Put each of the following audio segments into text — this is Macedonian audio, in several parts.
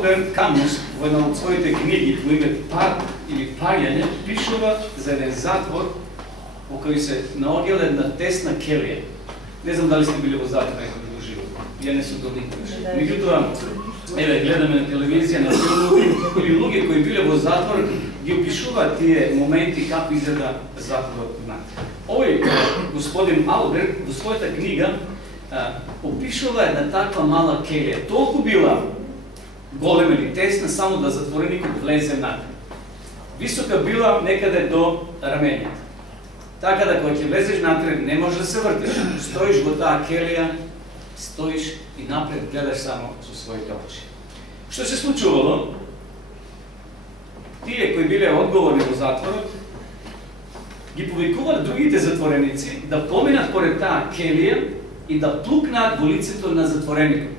Алберт Камус во една од своите книги по име Пад или Паѓање пишува за еден затвор во кој се наоѓала една тесна келија. Не знам дали сте били во затвор некој во живот. Ја не сум бил никогаш. Меѓутоа, еве гледаме на телевизија, на филмови или луѓе кои биле во затвор ги опишуваат тие моменти како изгледа затворот внатре. Овој господин Алберт во својата книга опишува една таква мала келија. Толку била голема или тесна, само да затвореникот влезе внатре. Висока била некаде до раменјата. Така да кога ќе влезеш внатре, не можеш да се вртиш. Стоиш во таа келија, стоиш и напред гледаш само со своите очи. Што се случувало? Тие кои биле одговорни во затворот, ги повикувале другите затвореници да поминат поред таа келија и да плукнат во лицето на затвореникот.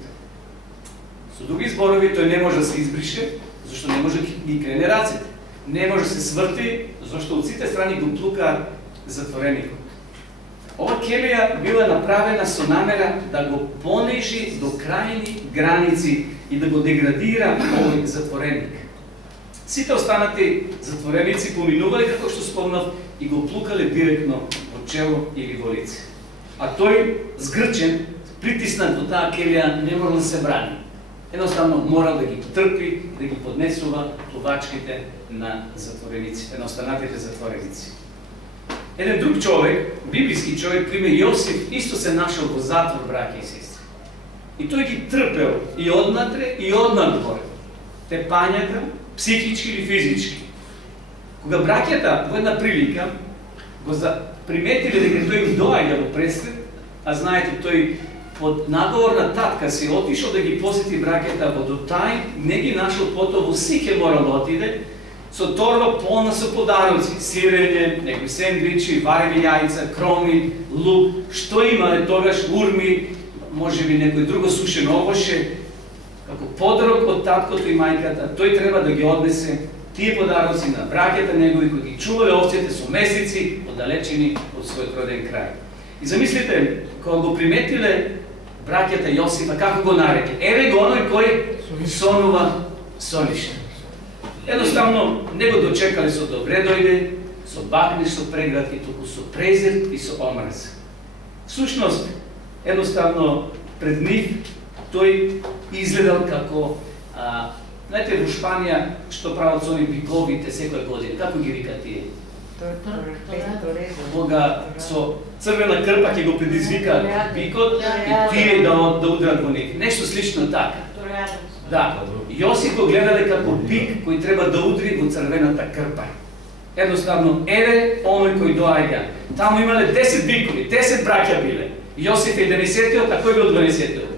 Со други зборови, тој не може да се избрише, зашто не може да ги крене рацете. Не може да се сврти, зашто од сите страни го плукаат затвореникот. Ова келија била направена со намера да го понижи до крајни граници и да го деградира овој затвореник. Сите останати затвореници поминувале, како што спомнав, и го плукале директно во чело или во лице. А тој, згрчен, притиснат во таа келија, не можел да се брани. Едноставно морал да ги трпи, да ги поднесува плувачките на затворениците, на останатите затвореници. Еден друг човек, библиски човек, по име Јосиф, исто се нашел во затвор, браќа и сестри. И тој ги трпел и однатре, и однадвор. Тепањата, психички или физички. Кога браќата во една прилика го приметиле дека тој им доаѓа во пресред, а знаете, тој под наговор на татка си отишол да ги посети браќата во Дотај, не ги нашол, потоа во Сике морал да отиде, со торба полна со подароци, сирење, некои сендвичи, варени јајца, кроми, лук, што имале тогаш, урми, можеби некој друго сушено овоше, како подарок од таткото и мајката, тој треба да ги однесе тие подароци на браќата негови кои ги чувале овците со месеци, оддалечени од својот роден крај. И замислите, кога го приметиле браќата Јосифа, како го нареке? Еве го оној кој сонува соништа. Едноставно, не го дочекале со добре дојде, со бакни, со преградки, туку со презир и со омраз. Всушност, едноставно, пред нив, тој изгледал како, знаете, во Шпанија, што прават со они биковите секоја година, како ги викат тие? Кога со црвена крпа ќе го предизвика бикот и тие да удрат во нив. Нешто слично така. Да, Јосиф го гледале како бик кој треба да удри во црвената крпа. Едноставно, еве оној кој доаѓа. Таму имале 10 бикови, 10 браќа биле. Јосиф е 11-тиот, а кој бил 12-тиот?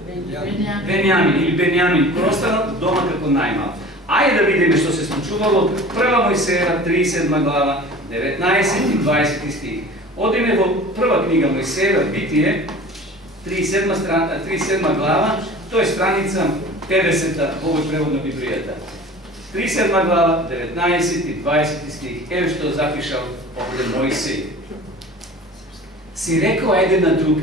Бенјамин или Бенјамин, кој останал дома како најмал. Ајде да видиме што се случувало. Прва Мојсеева, 37 глава, 19 и 20 стих. Одиме во прва книга Мојсеева, Битие, 37 глава, тоа е страница 50-та во овој превод на Библијата. 37 глава, 19 и 20 стих. Еве што запишал овде Мојсеј. Си рекол еден на друг,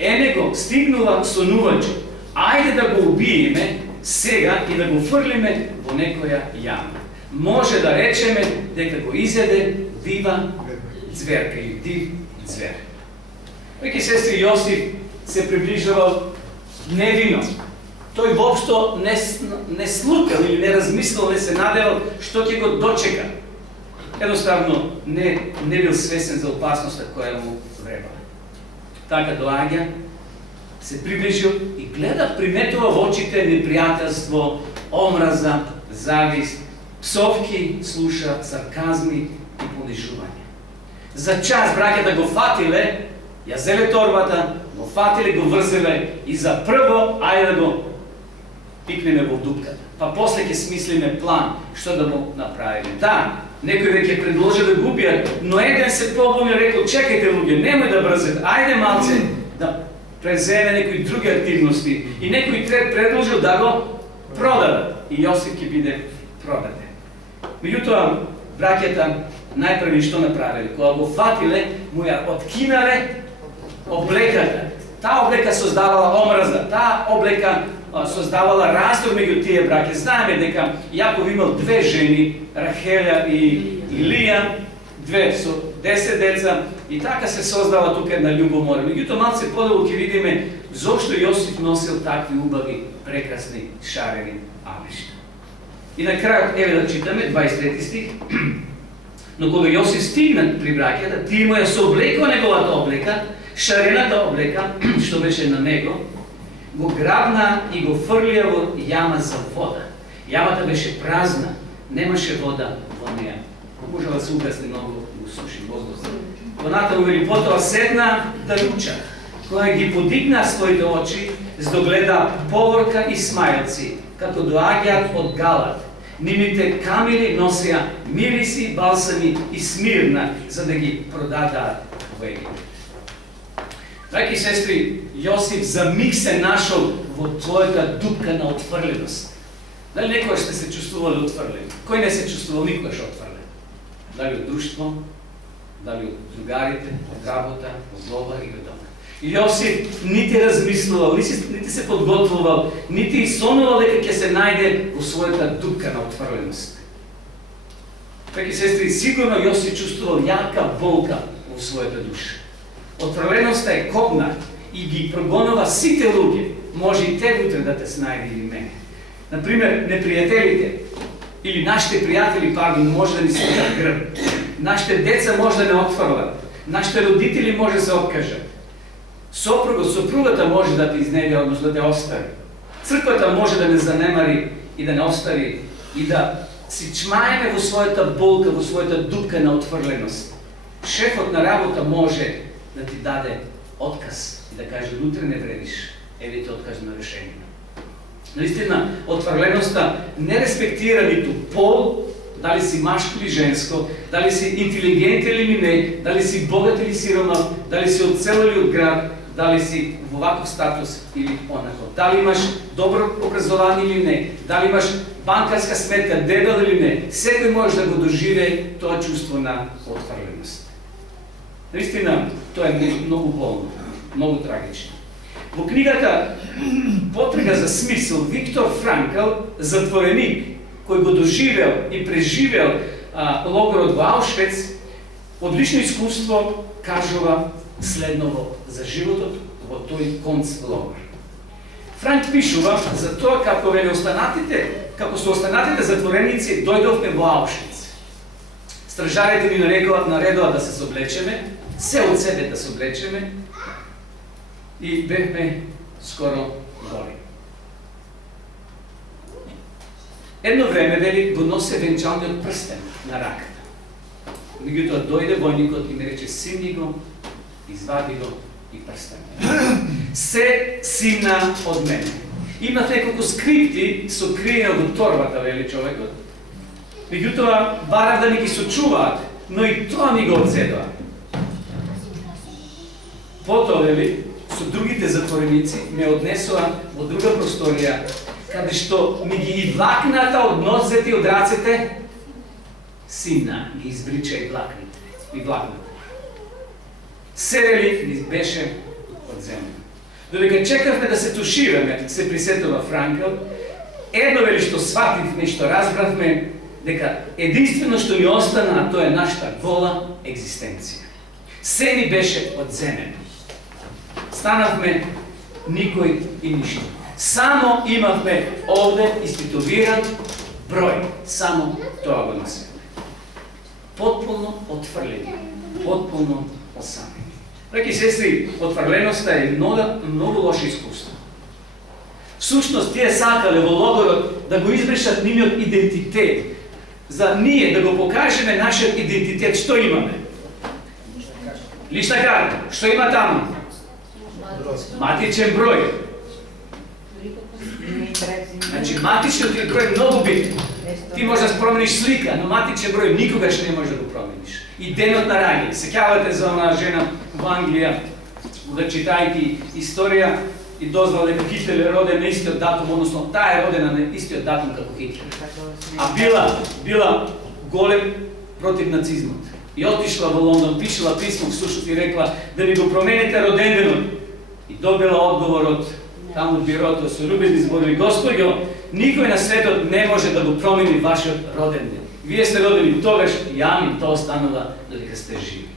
Енего, стигнува сонувачот. Ајде да го убиеме сега и да го фрлиме во некоја јама. Може да речеме дека го изеде дива ѕверка или див ѕвер. Веќе сестри, Јосиф се приближавал невино. Тој воопшто не слукал или не размислил, не се надевал што ќе го дочека. Едноставно не бил свесен за опасноста која му вребала. Така доаѓа, се приближил и гледа, приметува во очите непријателство, омраза, завист, псовки, слуша, сарказми и понижување. За час браќата го фатиле, ја зеле торбата, го фатиле, го врзеле и за прво, ајде да го пикнеме во дупката. Па после ќе смислиме план, што да му направиме. Да, некој веќе предложи да го убијат, но еден се побуни и рекол, чекајте луѓе, немој да брзете, ајде малце да преземе некои други активности. И некој трет предложил да го продадат. И Јосиф ќе биде продаден. Меѓутоа, браќата најпрви што направиле? Кога го фатиле, му ја откинале облеката Таа облека создавала омраза, таа облека создавала раздор меѓу тие браќа. Знаеме дека Јаков имал две жени, Рахеля и Лија, две со 10 деца, и така се создава тука една љубомора. Меѓутоа малце подолу ќе видиме зошто Јосиф носил такви убави, прекрасни, шарени алишта. И на крајот, еве да читаме 23 стих. Но кога Јосиф стигна при браќата, тие му ја сооблекува неговата облека, шарената облека, што беше на него, го грабна и го фрлија во јама за вода. Јамата беше празна, немаше вода во неја. Можела да се угасне многу суши воздух. Понатаму вели, потоа седна да руча, која ги подигна своите очи, за да гледа поворка и смајлци, како доаѓаат од Галат. Нивните камери носеа мириси, балсами и смирна, за да ги продадаат во Египет. Драги сестри, Јосиф за миг се нашол во твојата дупка на отфрленост. Дали некојаш сте се чувствували отфрлени? Кој не се чувствувал никогаш отфрлен? Дали од друштво, дали од другарите, од работа, од дома и од дома. И Јосиф нити размислувал, нити се подготвувал, нити сонувал дека ќе се најде во својата дупка на отфрленост. Драги сестри, сигурно Јосиф чувствувал јака болка во својата душа. Отфрленоста е кобна и ги прогонува сите луѓе. Може и те утре да те снајде или мене. Например, непријателите или нашите пријатели, може да ни се грб. Нашите деца може да не отфрлат. Нашите родители може да се откажат. Сопругата може да те изневија, односно да те остави. Црквата може да не занемари и да не остави и да си чмаеме во својата болка, во својата дупка на отфрленост. Шефот на работа може да ти даде отказ и да каже, утре не вредиш, еве ти отказно решение. Наистина, отфрленоста не респектира ниту пол, дали си машко или женско, дали си интелигент или не, дали си богат или сиромах, дали си од сел или од град, дали си во ваков статус или онако. Дали имаш добро образование или не, дали имаш банкарска сметка, дебел или не, секој може да го доживее тоа чувство на отфрленост. Наистина, тоа е многу болно, многу трагично. Во книгата Потрега за смисол, Виктор Франкл, затвореник, кој го доживел и преживел логорот во Аушвиц, од лично искуство кажува следново за животот во тој конц логор. Франк пишува за тоа како со останатите затвореници дојдовме во Аушвиц. Стражарите ни наредува да се соблечеме, се од себе да се облечеме и бевме скоро голи. Едно време, вели, го носе венчалниот прстен на раката. Меѓутоа дојде војникот и ми рече, симни го, извади го и прстен. Се симна од мене. Имат неколку скрипти со криено во торбата, вели човекот. Меѓутоа, барав да ми ги сочуваат, но и тоа ми го одзедоа. Потоа, вели, со другите затвореници ме однесоа во друга просторија, каде што ми ги влакната од нозете и од рацете, симна ги избрича и влакната. Се, вели, ми беше одземено. Додека чекавме да се тушираме, се присетува Франкл, едно, вели, што свативме и што разбравме, дека единствено што ни остана, тоа е нашата гола екзистенција. Се ни беше одземено. Станавме никој и ништо. Само имавме овде испитовиран број. Само тоа го носиме. Потполно отфрлени. Потполно осамени. Драги сестри, отфрленоста е многу лошо искуство. Всушност, тие сакале во логорот да го избришат нивниот идентитет. За ние да го покажеме нашиот идентитет, што имаме? Лична карта. Што има таму? Матичен број. Значи, матичниот број е многу битен. Ти може да промениш слика, но матичен број никогаш не може да го промениш. И денот на раѓање. Сеќавате за онаа жена во Англија, да читајќи историја и дознала дека Хитлер е роден на истиот датум, односно таа е родена на истиот датум како Хитлер. А била голем против нацизмот. И отишла во Лондон, пишела писмо всушност и рекла да ми го промените роденденот. и добила одговор од таму бирото со любезни зборови: Господјо, никој на светот не може да го промени вашиот роден ден. Вие сте родени тогаш, и амин, тоа останува додека сте живи.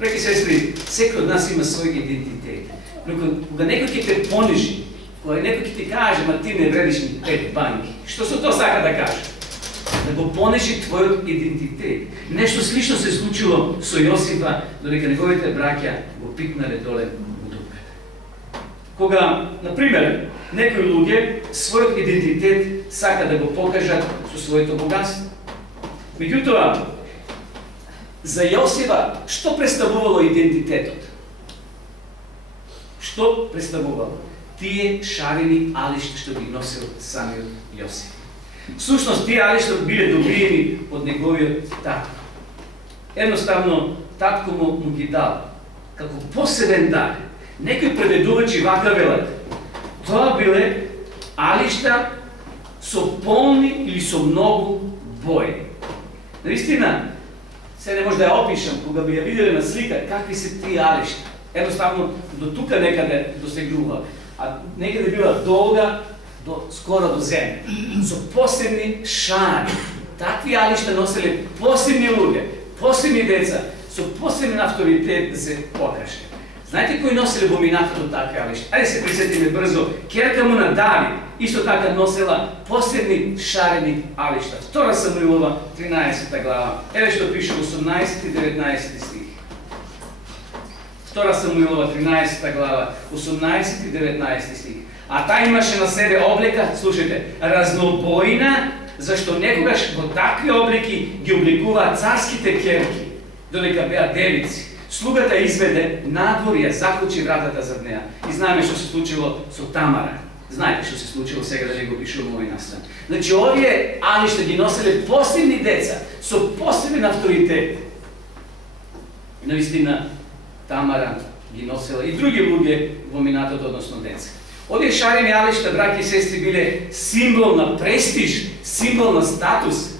Браќи сестри, секој од нас има свој идентитет. Но кога некој ќе те понижи, кога некој ќе ти каже: ма ти не вредиш ни 5 банки, што со тоа сака да каже? Да го понижи твојот идентитет. Нешто слично се случило со Јосифа, додека неговите браќа го пикнале доле во дупката. Кога, например, некои луѓе својот идентитет сака да го покажат со своето богатство. Меѓутоа, за Јосифа што представувало идентитетот? Што представувало? Тие шарени алишта што ги носил самиот Јосиф. Всушност, тие алишта биле добиени од неговиот татко. Едноставно, татко му ги дал како посебен дар. Некои преведувачи вака велат: тоа биле алишта со полни или со многу бои. Наистина, се не може да ја опишам, кога би ја виделе на слика, какви се тие алишта. Едноставно, до тука некаде досегнува, а некаде била долга, скоро до земја, со посебни шари. Такви алишта носеле посебни луѓе, посебни деца, со посебен авторитет да се покаже. Знаете кои носеле во минатото такви алишта? Ајде се присетиме брзо. Ќерка му на Давид исто така носела посебни шарени алишта. 2 Самуилова 13 глава. Еве што пише 18 и 19 стих. 2 Самуилова 13 глава, 18 и 19 стих. А та имаше на себе облека, слушайте, разнобојна, зашто некогаш во такви облеки ги обликуваат царските ќерки, додека беа девици. Слугата изведе надвор и ја заклучи вратата зад неа. И знаеме што се случило со Тамара. Знаете што се случило, сега да не го пишувам овој настан. Значи, овие алишта ги носеле посебни деца, со посебен авторитет. И наистина, Тамара ги носела и други луѓе во минатото, односно деца. Овие шарени алишта, браќи и сестри, биле символ на престиж, символ на статус.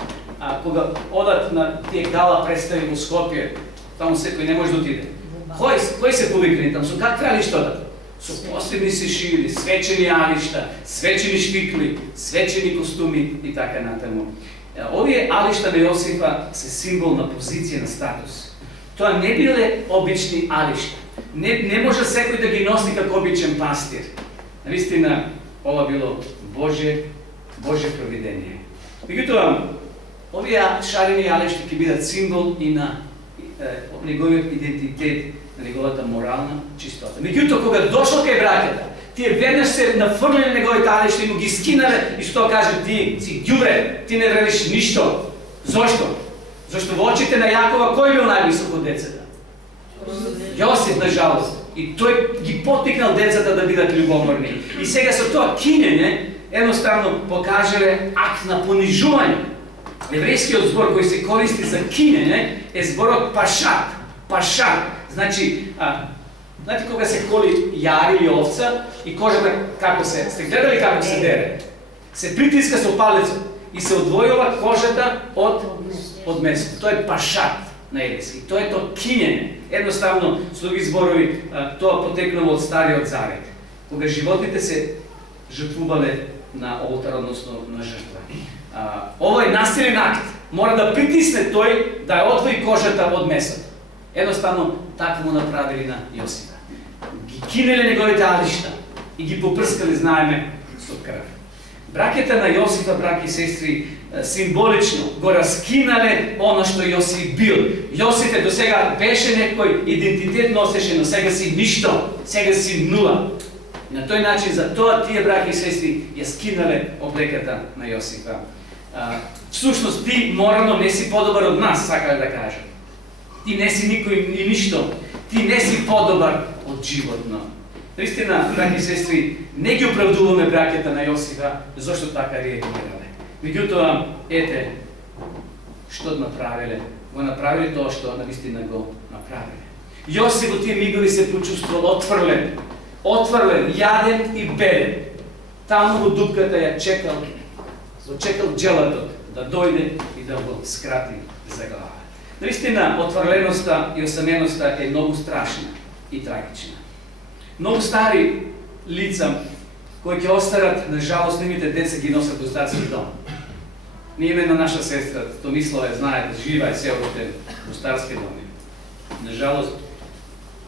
Кога одат на тие гала представи во Скопје, таму секој не може да отиде. Кој се повикани таму? Со какви алишта одат? Со посебни сешири, свечени алишта, свечени шпикли, свечени костуми и така натаму. Овие алишта на Јосифа се символ на позиција, на статус. Тоа не биле обични алишта. Не може секој да ги носи како обичен пастир. Наистина, ова било Божје провидение. Меѓутоа, овие шарени алишта ќе бидат символ и на неговиот идентитет, на неговата морална чистота. Меѓутоа, кога дошло кај браќата, тие веднаш се нафрлиле неговите алишта и му ги скинале и што каже: ти си ѓубре, ти не вредиш ништо. Зошто? Зашто во очите на Јакова кој бил највисок од децата? Јосиф, на жалост. И тој ги поттикнал децата да бидат љубоморни. И сега со тоа кинење едноставно покажале акт на понижување. Еврејскиот збор кој се користи за кинење е зборот пашат. Пашат. Значи, знаете кога се коли јари или овца и кожата како се, сте гледали како се дере? Се притиска со палецот и се одвојува кожата од месото. Тоа е пашат на еврејски. Тоа е тоа кинење. Едноставно, со други зборови, тоа потекнало од Стариот Завет, кога животните се жртвувале на олтар, односно на жртва. Овој насилен акт мора да притисне тој да ја одвои кожата од месото. Едноставно, така му направили на Јосифа. Ги кинеле неговите алишта и ги попрскали, знаеме, со крв. Браќата на Јосифа, браќи и сестри, символично го раскинале оно што Јосиф бил. Јосиф до сега беше некој идентитет носеше, но сега си ништо, сега си нула. И на тој начин, за тоа тие браќи и сестри ја скинале облеката на Јосифа. Всушност, ти морално не си подобар од нас, сакале да кажам. Ти не си никој и ништо. Ти не си подобар од животно. Наистина, браќи и сестри, не ги оправдуваме браќата на Јосифа, зашто така реагирале. Меѓутоа, ете, што направиле? Го направиле тоа што наистина го направиле. Јосиф во тие мигови се почувствувал отфрлен, јаден и беден. Таму во дупката ја чекал джелатот да дојде и да го скрати за глава. Наистина, отврленоста и осаменоста е многу страшна и трагична. Многу стари лица кои ќе остарат, на жалост, нивните деца ги носат до старски дом. Ние имаме наша сестра, Томислава, знае, жива е се още во старски доми. На жалост,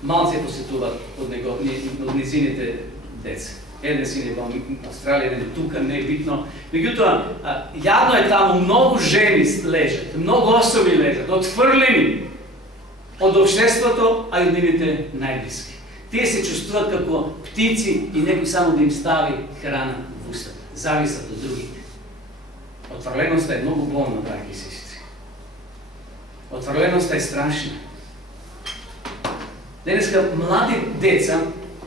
малци посетуват од низините деца. Еден син е во Австралија, еден тука, не е битно. Меѓутоа, јадно е таму, многу жени лежат, многу особи лежат, отфрлени од општеството, а и од нивните најблиски. Тие се чувствуваат како птици и некој само да им стави храна во устата. Зависат од другите. Отврленоста е многу болна, браќи и сестри. Отврленоста е страшна. Денеска млади деца,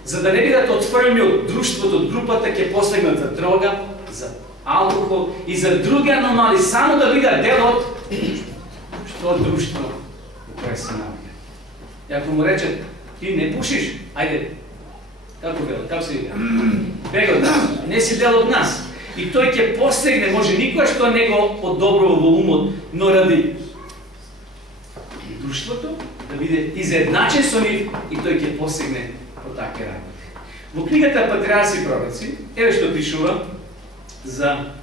за да не бидат отфрлени од друштвото, од групата, ќе посегнат за дрога, за алкохол и за други аномали, само да бидат дел од што друштво во кое се наоѓа. И ако му речат, ти не пушиш, ајде, како се вика? Бега од нас, не си дел од нас. И тој ќе посегне, може никоја што не го одобрува во умот, но ради друштвото, да биде изедначен со нив и тој ќе посегне по такви работи. Во книгата Патриарси и пророци, еве што пишува за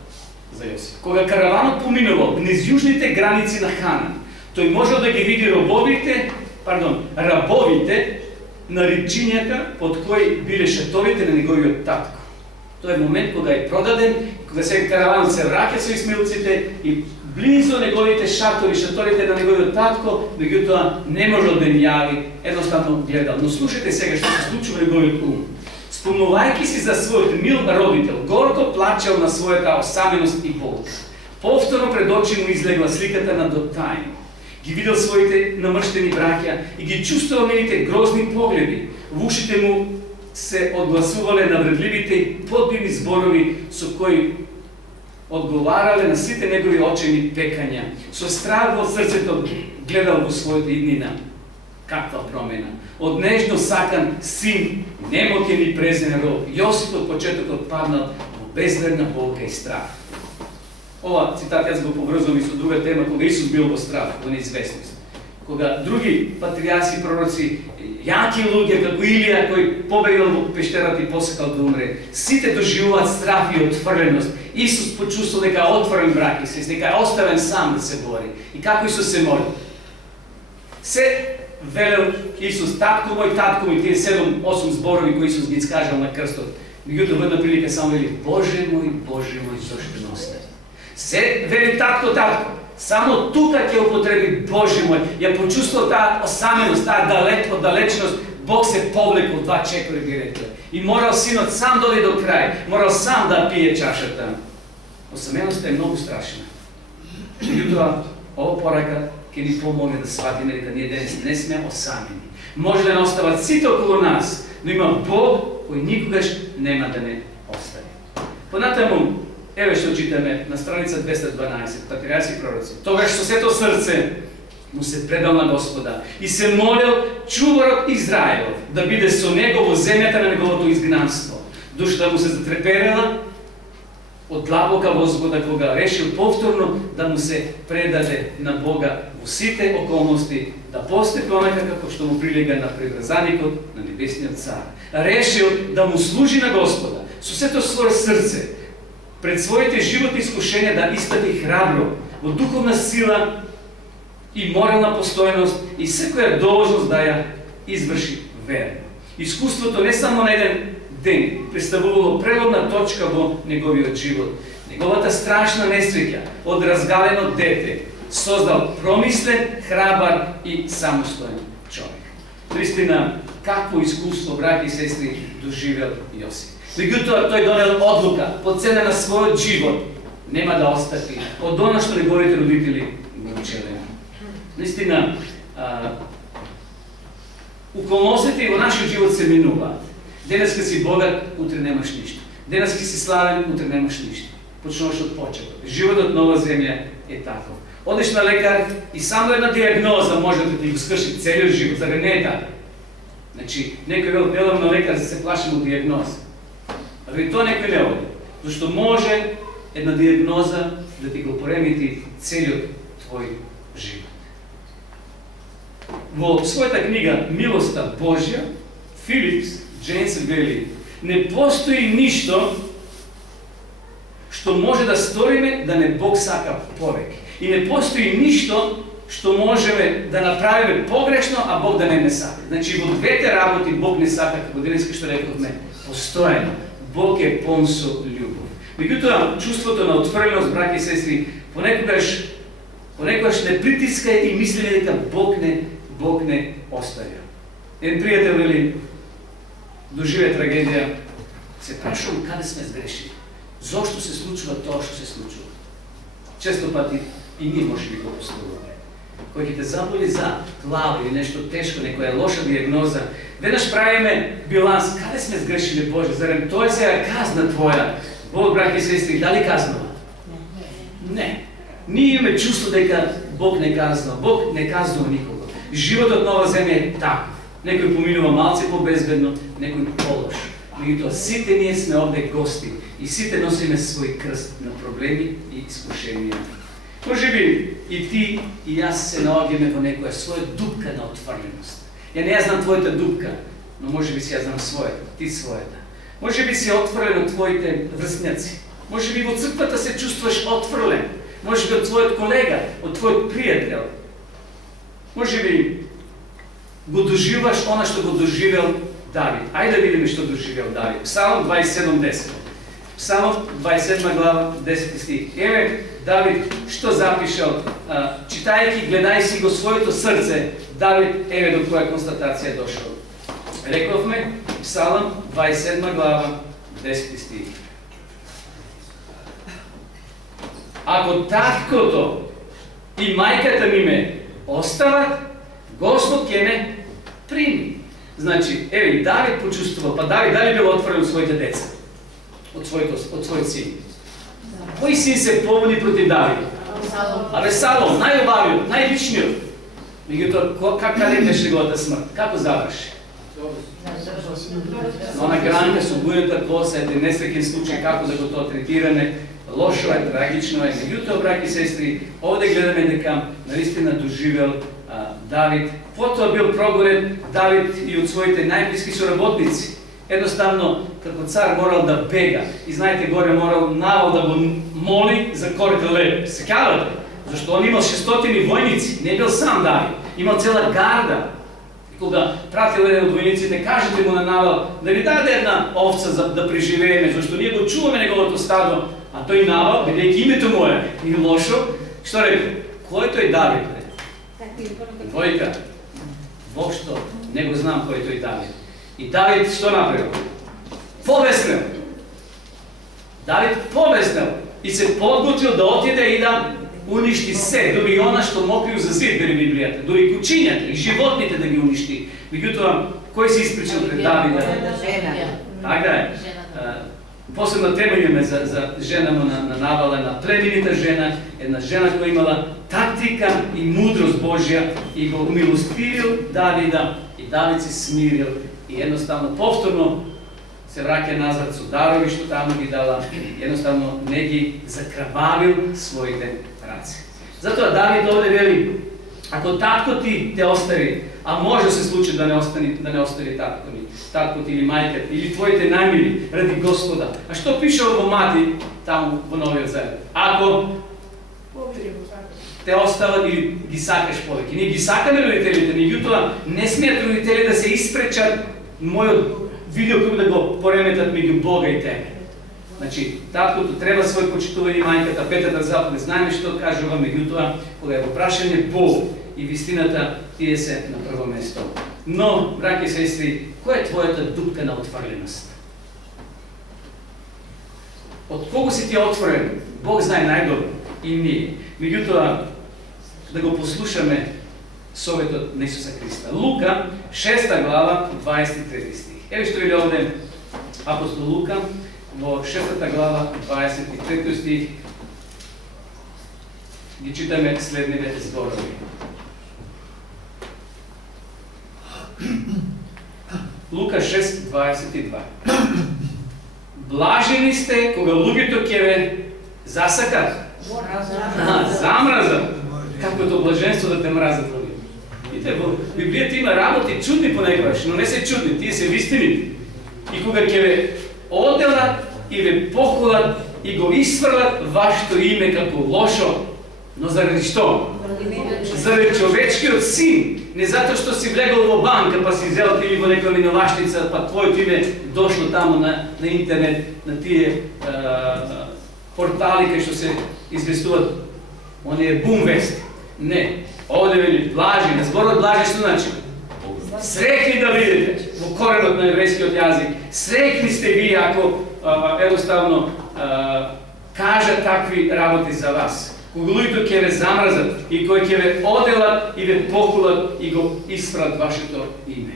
Јосиф. Кога караванот поминувал низ јужните граници на Хана, тој можел да ги види рабовите на ричињата под кои биле шатовите на неговиот татко. Тоа е момент кога е продаден, кога сега караванот се враќа со исмилците и близо неговите шаторите на неговиот татко, меѓутоа не можел да им јави, едноставно гледал. Но слушайте сега што се случува во неговиот ум. Спомнувајќи си за својот мил родител, горко плачел на својата осаменост и болка. Повторно пред очи му излегла сликата на Дотајн. Ги видел своите намрштени браќа и ги чувствувал нивните грозни погледи. Во ушите му се одгласувале навредливите и подбивни зборови со кои одговарале на сите негови очени пекања. Со страх во срцето гледал во својата иднина. Каква промена! Од нежно сакан син, немокен и презрен роб, Јосиф од почетокот паднал во безмерна болка и страх. Ова цитат јас го поврзувам и со друга тема, кога Исус бил во страх, во неизвестност. Кога други патријарси, пророци, јаки луѓе како Илија, кој побегал во пештерата и посекал да умре, сите доживуваат страх и отфрленост. Исус почувствувал дека е отворен брак и се, дека е оставен сам да се бори. И како Исус се моли? Се велел Исус, татко мој, тие 7-8 зборови кои Исус ги искажал на крстот. Меѓутоа во една прилика само вели, Боже мој, зошто ме остави? Се вели татко, само тука ќе употреби Боже мој. Ја почувствувал таа осаменост, таа далечност, Бог се повлекол од два чекори, би рекле. И морал синот сам дојде до крај, морал сам да пие чашата. Осаменоста е многу страшна. Меѓутоа, ова порака ќе ни помогне да сватиме дека ние денес не сме осамени. Може да не остават сите околу нас, но има Бог кој никогаш нема да не остави. Понатаму, еве што читаме на страница 212, Патријарси и пророци. Тогаш со сето срце му се предал на Господа и се молел чуварот Израелов да биде со него во земјата на неговото изгнанство. Душата му се затреперела од длабока возбуда кога решил повторно да му се предаде на Бога во сите околности, да постепи онака како што му прилега на приврзаникот на небесниот цар. Решил да му служи на Господа со сето свое срце, пред своите животни искушенија да истати храбро, во духовна сила и морална постојност и секоја должност да ја изврши верно. Искуството не само на еден ден представувало преломна точка во неговиот живот. Неговата страшна несреќа од разгалено дете создал промислен, храбар и самостоен човек. Наистина, какво искуство, браќи и сестри, доживел Јосиф. Меѓутоа, тој донел одлука, по цена на својот живот, нема да остати од она што неговите родители го учеле. Наистина, околностите во нашиот живот се минуваат. Денеска си богат, утре немаш ништо. Денеска си славен, утре немаш ништо. Почнуваш од почеток. Животот на оваа земја е таков. Одиш на лекар и само една диагноза може да ти го скрши целиот живот, зар не е така? Значи, некој велам на лекар да се плашим од диагноза. Али тоа некој не оди. Зашто може една диагноза да ти го поремети целиот твој живот. Во својата книга Милоста Божја, Филипс Джеймс вели, не постои ништо што може да сториме да не Бог сака повеќе. И не постои ништо што можеме да направиме погрешно, а Бог да не сака. Значи во двете работи Бог не сака, како денеска што рековме, постојано. Бог е полн со љубов. Меѓутоа, чувството на отвореност, браќи и сестри, понекогаш не притиска и мислиме дека Бог не оставя. Еден пријател вели, доживе трагедија, се прашувам каде сме сгрешили. Зошто се случува тоа што се случува? Често пати и ние може би го поставуваме. Кој ќе те заболи за глава или нешто тешко, некоја лоша диагноза, веднаш правиме биланс, каде сме сгрешили, Боже, зарем тоа е сега казна Твоја? Бог, браќи и сестри, дали казнува? Не. Ние имаме чувство дека Бог не казнува. Бог не казнува никого. Животот на оваа земја е таков. Некој поминува малце по-безбедно, некој по-лош. Меѓутоа, сите ние сме овде гости и сите носиме свој крст на проблеми и искушенија. Може би и ти и јас се наоѓаме во некоја своја дупка на отврленост. Ја не ја знам твојата дупка, но може би си ја знам својата, ти својата. Може би си отврлен од твоите врсњаци. Може би во црквата се чувствуваш отврлен. Може би од твојот колега, од твојот пријател. Може би го доживаш она што го доживел Давид. Ајде да видиме што доживел Давид. Псалм 27:10. Псалм 27 глава 10 стих. Еве Давид што запишал, читајќи, гледај си го своето срце, Давид еве до која констатација дошол. Рековме Псалм 27 глава 10 стих. Ако таткото и мајката ми ме остават, Господ ќе ме прими. Значи, еве, Давид почувствувал, па Давид дали бил отворен од своите деца? Од својот син? Кој син се побуди против Давид? Авесалом, најубавиот, највичниот. Меѓутоа, каде беше неговата смрт? Како заврши? Она гранка со бујната коса, еден несреќен случај, како да го тоа третиране, лошо е, трагично е. Меѓутоа, браќи и сестри, овде гледаме дека наистина доживел Давид. Потоа бил прогорен Давид и од своите најблиски соработници. Едноставно, како цар морал да бега. И знаете, горе морал Навал да го моли за корите лев. Секавате? Зашто он имал 600 војници, не бил сам Давид. Имал цела гарда. Кога пратил еден од војниците, кажете му на Навал да ни даде една овца за да преживееме, зашто ние го чуваме неговото стадо. А тој Навал, бидејќи името му е и лошо, што рекол? Кој тој Давид? Двојка. Вошто не го знам кој тој Давид. И Давид што направил? Побеснел. Давид побеснел и се подготвил да отиде и да уништи се, дури и она што мокрил за зид, вели Библијата, дури кучињата и животните да ги уништи. Меѓутоа, кој се испричал пред Давида? Така е. Посебна тема имаме за жена му на Навала, на племенита жена, една жена која имала тактика и мудрост Божја и го умилостивил Давида и Давид се смирил и едноставно повторно се враќа назад со дарови што таму ги дала, едноставно не ги закрвавил своите раци. Затоа Давид овде вели, ако татко ти те остави, а може да се случи да не остави татко ти или мајка или твоите најмили ради Господа. А што пише во Мати таму во Новиот Завет? Ако те остават или ги сакаш повеќе. Ние ги сакаме родителите, меѓутоа не смеат родители да се испречат мојот видеоклуб да го пореметат меѓу Бога и тебе. Значи, таткото треба свој почитување, мајката, петата заповед, знаеме што кажува, меѓутоа кога е во прашање Бог и вистината, тие се на прво место. Но, браќи и сестри, која е твојата дупка на отврленост? Од кого си ти отворен? Бог знае најдобро и ние. Меѓутоа, да го послушаме советот на Исуса Христа. Лука, 6 глава, 23 стих. Еве што вели овде апостол Лука, во 6 глава, 23 стих, ги читаме следниве зборови. Лука 6:22. Блажени сте кога луѓето ќе ве засакат. Замразат. Каквото блаженство да те мразат луѓето. Видите, во Библијата има работи чудни понекогаш, но не се чудни, тие се вистини. И кога ќе ве оделат и ве поколат и го исфрлат вашето име како лошо, но заради што? Заради човечкиот син. Не затоа што си влегол во банка, па си взел или во некоја миновашница, па твоето име дошло таму на интернет, на тие портали кај што се известуват оние бумвести. Не. Овде вели блажи, на зборот блажи што значи? Среќни да видите во коренот на еврејскиот јазик. Среќни сте вие ако едноставно кажат такви работи за вас. Кога луѓето ќе ве замрзат и кои ќе ве оделат и ве покулат и го исфрат вашето име.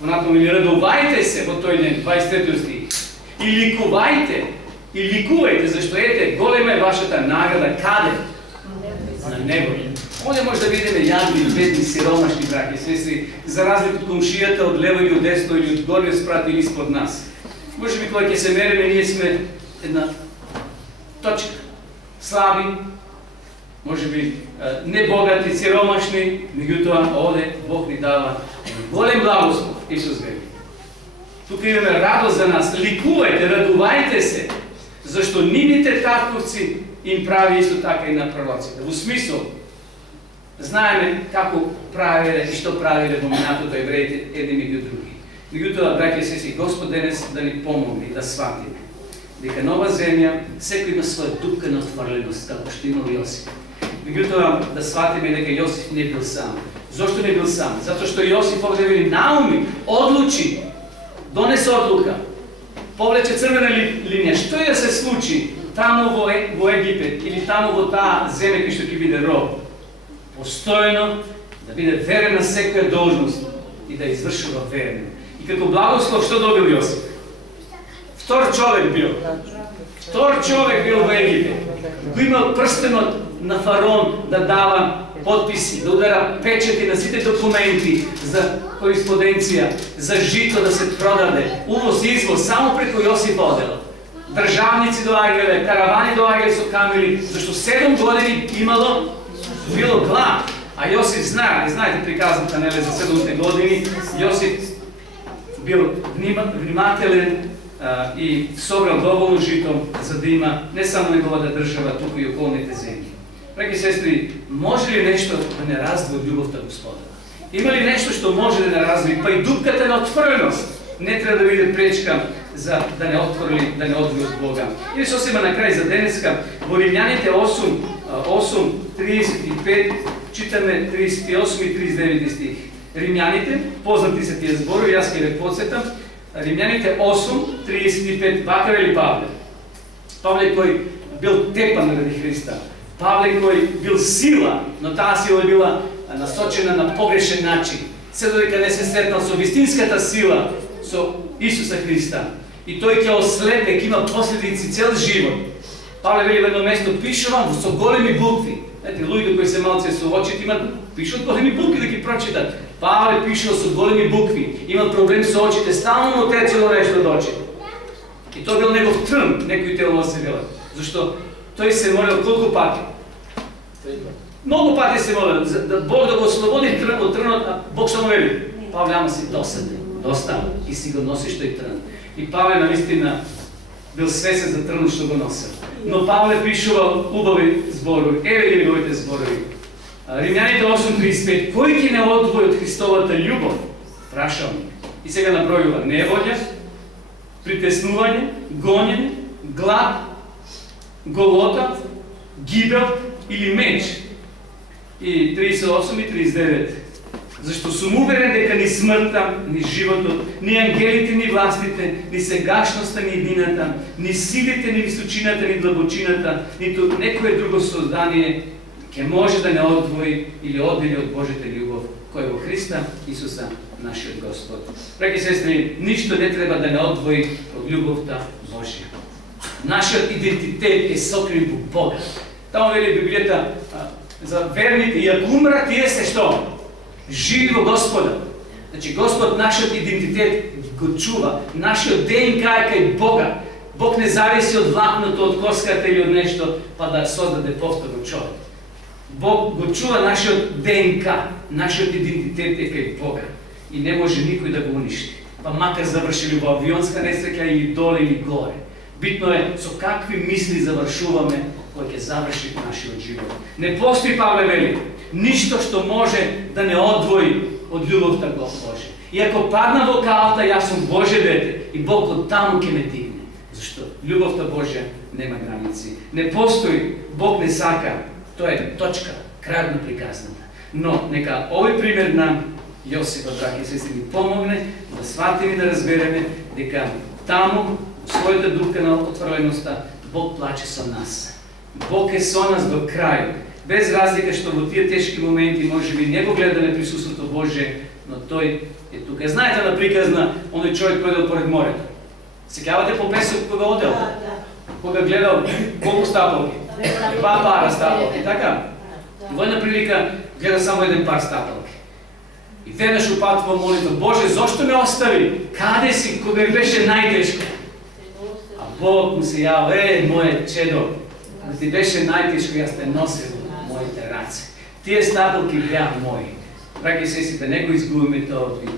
Понатаму или радувајте се во тој ден, 23 стих. И ликувајте, зашто ете, голема е вашата награда каде? На небо. Овде може да видиме јадни, бедни, сиромашни браќи и сестри, за разлика од комшијата од лево или од десно или од горниот спрат или испод нас. Може би кога ќе се мериме, ние сме една точка. Слаби, може би небогати, сиромашни, меѓутоа овде Бог ни дава голем благослов, Исус вели. Тука имаме радост за нас. Ликувајте, радувајте се, зашто нивните татковци им прави исто така и на пророците. Во смисол, знаеме како правиле и што правиле во минатото евреите едни меѓу други. Меѓутоа, браќи и сестри, Господ денес да ни помогне да сватиме дека нова земја секој има своја дупка на отврленост, како што имал Јосиф. Меѓутоа, да сватиме дека Јосиф не бил сам. Зошто не бил сам? Затоа што Јосиф овде вели науми, одлучи, донесе одлука, повлече црвена линија. Што е да се случи таму во Египет или таму во таа земја кај што ќе биде роб? Постојано да биде верен на секоја должност и да извршува верно. И како благослов што добил Јосиф? Втор човек бил во Египет. Го имал прстенот на фараон да дава подписи, да удара печати на сите документи за кореспонденција, за жито да се продаде, увоз и извоз, само преку Јосиф одел. Државници доаѓале, каравани доаѓале со камили, зашто 7 години било глад. А Јосиф знаете приказната, нели, за 7 години, Јосиф бил внимателен и собрал доволно жито, за да има не само неговата држава, туку и околните земји. Браќи и сестри, може ли нешто да не раздвои љубовта Господа? Има ли нешто што може да не раздвои? Па и дупката на отвореност не треба да биде пречка за да не одвои од Бога. Или сосема на крај за денеска, во Римјаните 8:35 читаме 38 и 39 стих. Римјаните, познати се тие зборови, јас ќе ве потсетам. Римјаните 8:35, вака вели Павле. Павле кој бил тепан ради Христа. Павле кој бил сила, но таа сила била насочена на погрешен начин. Се додека не се сретнал со вистинската сила, со Исуса Христа. И тој ќе ослепе, ќе има последици цел живот. Павле вели во едно место, пишувам со големи букви. Знаете, луѓето кои се малце со очите имат, пишат големи букви да ги прочитат. Павле пишува со големи букви, има проблем со очите, стално му течело нешто од очите. И тоа бил негов трн, некои теолози велат. Зашто тој се молел колку пати? Многу пати се молел, да Бог да го ослободи од трнот, а Бог што му вели? Павле, ама си досаден, доста, и си го носиш тој трн. И Павле наистина бил свесен за трнот што го носел. Но Павле пишувал убави зборови, еве ги неговите зборови. Римјаните 8:35, кој ќе не одвои од Христовата љубов? Прашал ми. И сега набројува неволја, притеснување, гонење, глад, голота, гибел или меч. И 38 и 39. Зашто сум уверен дека ни смртта, ни животот, ни ангелите, ни властите, ни сегашноста, ни иднината, ни силите, ни височината, ни длабочината, ниту некое друго создание ќе може да не одвои или оддели од Божјата љубов, која е во Христа Исуса, нашиот Господ. Браќи и сестри, ништо не треба да не одвои од љубовта Божја. Нашиот идентитет е сокрит во Бога. Таму вели Библијата за верните, и ако умрат, тие се што? Живи во Господа. Значи, Господ нашиот идентитет го чува. Нашиот ДНК е кај Бога. Бог не зависи од влакното, од коската или од нешто, па да создаде повторно човек. Бог го чува нашиот ДНК, нашиот идентитет е кај Бога. И не може никој да го уништи. па макар завршили во авионска несреќа или доле или горе. Битно е со какви мисли завршуваме кој ќе заврши нашиот живот. Не постои, Павле вели, ништо што може да не одвои од љубовта Божја. И ако падна во калата, јас сум Божје дете и Бог од таму ќе ме дигне. Зашто љубовта Божја нема граници. Не постои, Бог не сака. Тоа е точка, крајот на приказната. Но нека овој пример на Јосиф, браќи и сестри, ни помогне да сватиме и да разбереме дека таму, во својата дупка на отвореността, Бог плаче со нас. Бог е со нас до крај. Без разлика што во тие тешки моменти може би не го гледаме присуството Божие, но тој е тука. Знаете на приказна оној човек кој одел поред морето. Сеќавате по песок кога одел? Кога гледал колку стапалки? 2 пара стапалки, така? Во една прилика гледа само еден пар стапалки. И веднаш упатува молитва: Боже, зошто ме остави? Каде си кога ми беше најтешко? А Бог му се јавил: моје чедо, кога ти беше најтешко, јас те носел во моите раце. Тие стапалки беа мои. Браќи и сестри, не го изгубиме тоа од вид.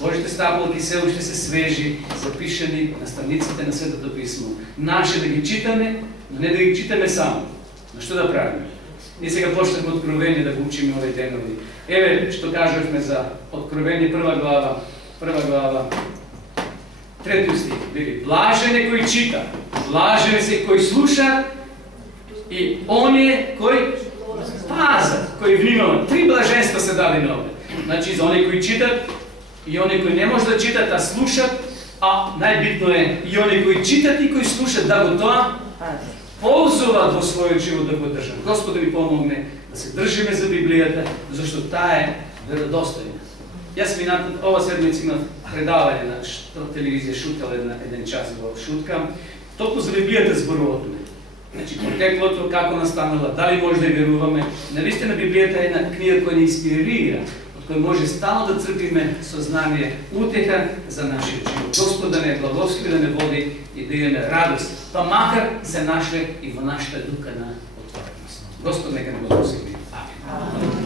Божите стапалки се уште се свежи, запишани на страниците на Светото Писмо. Наше да ги читаме, но не да ги читаме само. Но што да правиме? Ние сега почнахме Откровение да го учиме овој денови. Еве што кажавме за Откровение 1 глава, 3 стих. Вели: блажен е кој чита, блажен е се кој слуша и оние кој пазат, кој внимава. 3 блаженства се дадени овде. Значи за оние кои читат и оние кои не може да читат, а слушат, а најбитно е и оние кои читат и кои слушат да го тоа ползуваат во својот живот да го држат. Господ да ни помогне да се држиме за Библијата, зашто таа е веродостојна. Јас ова седмица имав предавање на телевизија Шутка, еден час во Шутка, токму за Библијата зборувавме. Значи, потеклото, како настанала, дали може да ја веруваме. Навистина Библијата е една книга која ни инспирира, од која може стално да црпиме сознание, утеха за нашиот живот. Господ да не благослови, да не води и да имаме радост, па макар се нашле и во нашата дупка на отвореност. Господ нека не благослови. Амин.